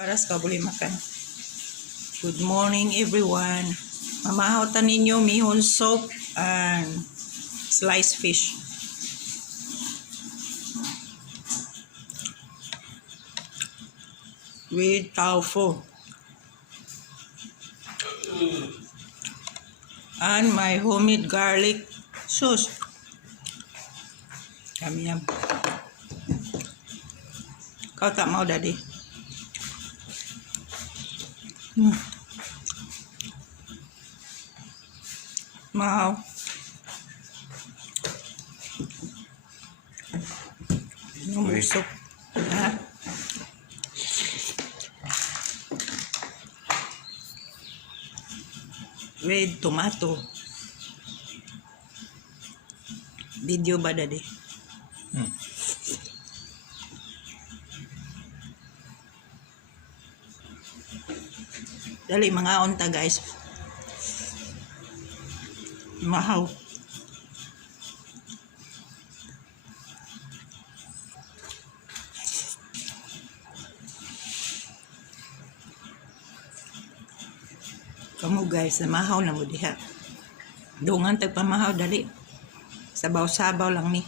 Paras ka boleh makan. Good morning everyone. Mamahawtan ninyo bihon soup and sliced fish. With tofu. And my homemade garlic sauce. Yum yum. Kau tak mau daddy? Mau. Busuk. Ha? With tomato. Video ba daddy? Dali mga onta guys. Mahaw. Kamu guys, mahaw na mo diha. Dungan tagpamahaw dali. Sabaw-sabaw lang ni.